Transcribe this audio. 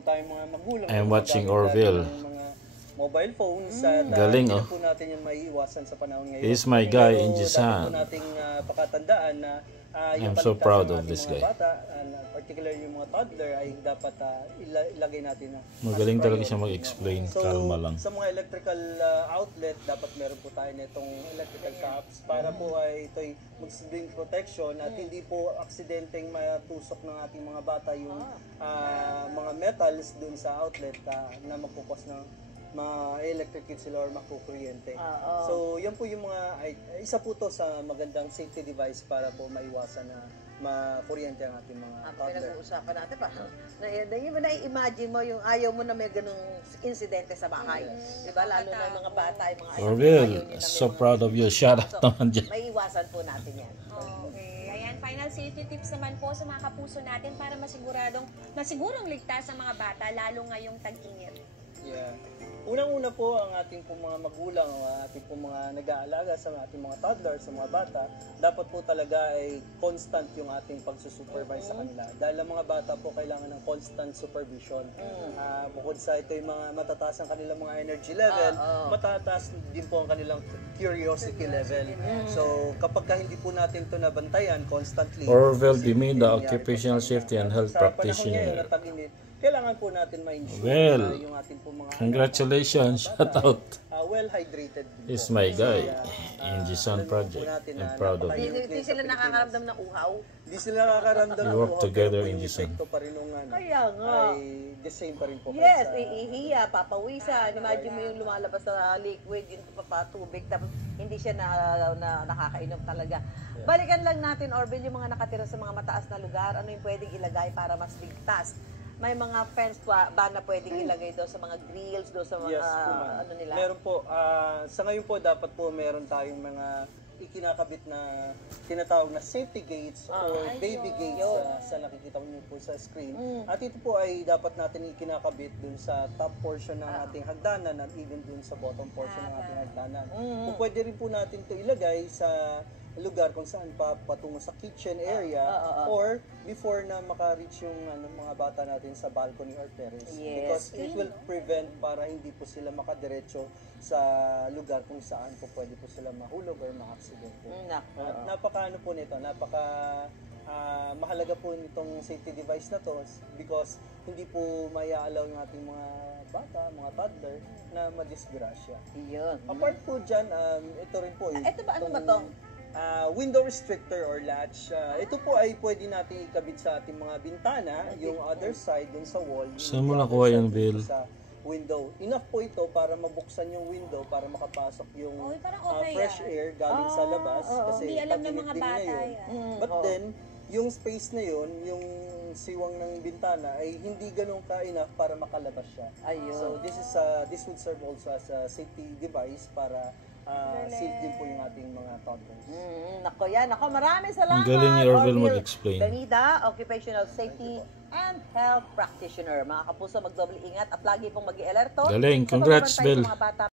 po tayong mga magulang. I'm watching gumagamit Orville. ng mga mobile phones at Galing, hindi oh. po natin yung maiiwasan sa panahon ngayon. He's my guy in Dapat po Jisan. nating pakatandaan na yung I'm so kaligtasan proud ng of ating this mga guy. bata, particular yung mga toddler, ay dapat ilagay natin na Magaling as talaga priority, siya no? mag-explain. So, Kalma lang. sa mga electrical outlet, dapat meron po tayo nitong electrical caps para po ay ito'y mag-sibling protection at hindi po aksidenteng matusok ng ating mga bata yung mga metals dun sa outlet na magpupos ng ma-electrocute sila or makukuryente. So, yan po yung mga, isa po to sa magandang safety device para po maiwasan na makuryente ang ating mga toddler. Pinag-uusapan natin pa. Na-imagine mo yung ayaw mo na may ganung insidente sa bahay. Diba? Lalo na yung mga bata, yung mga Orville, so proud of you. Shout out naman dyan. May iwasan po natin yan. Okay. Ayan, final safety tips naman po sa mga kapuso natin para masigurong ligtas ang mga bata, lalo ngayong tag-init. Yeah. Unang-una po ang ating po mga magulang, ang ating po mga nag-aalaga sa ating mga toddlers, sa mga bata, dapat po talaga ay constant yung ating pagsusupervise sa kanila. Dahil ang mga bata po kailangan ng constant supervision. Bukod sa ito yung mga matataas ang kanilang mga energy level, matataas din po ang kanilang curiosity level. So kapag hindi po natin ito nabantayan constantly, Orville Dimida, Occupational Safety and Health sa panahon ngayon Practitioner. na tag-init, kailangan po natin ma-ensure Well, na yung ating po mga congratulations. Shout out. well-hydrated din po. He's my guy in Jisan Project. I'm proud of you. Hindi sila nakakaramdam ng uhaw. Hindi sila nakakaramdam We ng work uhaw, together pero in yung Jisan. epekto pa rin nung Kaya nga. ay the same pa rin po. Yes, iihiya, papawisan. Imagine mo yung lumalabas sa liquid, yung papatubig, tapos hindi siya na nakakainom talaga. Balikan lang natin, Orville, yung mga nakatira sa mga mataas na lugar, ano yung pwedeng ilagay para mas ligtas? May mga fence ba na pwedeng ilagay doon sa mga grills, doon sa mga Yes po, ma'am. ano nila? Meron po. Sa ngayon po, dapat po meron tayong mga ikinakabit na tinatawag na safety gates or baby gates sa nakikita niyo po sa screen. At ito po ay dapat natin ikinakabit dun sa top portion ng ating hagdanan at even dun sa bottom portion ng ating hagdanan. Kung pwede rin po natin ito ilagay sa lugar kung saan patungo sa kitchen area or before na maka-reach yung mga bata natin sa balcony or terrace. Because it will prevent para hindi po sila makadiretso sa lugar kung saan po pwede po sila mahulog or ma-aksidente. Napaka po nito, mahalaga po nitong safety device na to because hindi po maya-allow ng ating mga bata, mga toddler na madisgrasya. Apart po dyan, ito rin po. Ito ba, ano ba to? Window restrictor or latch. Ito po ay pwede natin ikabit sa ating mga bintana, yung other side dun sa wall. Saan mo nakuha yung Bill? Sa window. Enough po ito para mabuksan yung window para makapasok yung parang okay fresh air galing sa labas kasi hindi alam ng tag-init mga din bata ngayon. yan. But then, yung space na yun, yung siwang ng bintana ay hindi ganun ka-enough para makalabas siya. So this would serve also as a safety device para safe din po yung ating mga toddlers. Nako yan. Nako, maraming salamat. Ang galing ni Orville mag-explain. Benida, Occupational Safety and Health Practitioner. Mga kapuso, magdoble ingat at lagi pong mag-i-alerto. Galing. Congrats, sa pagbabantay sa Bill. mga bata.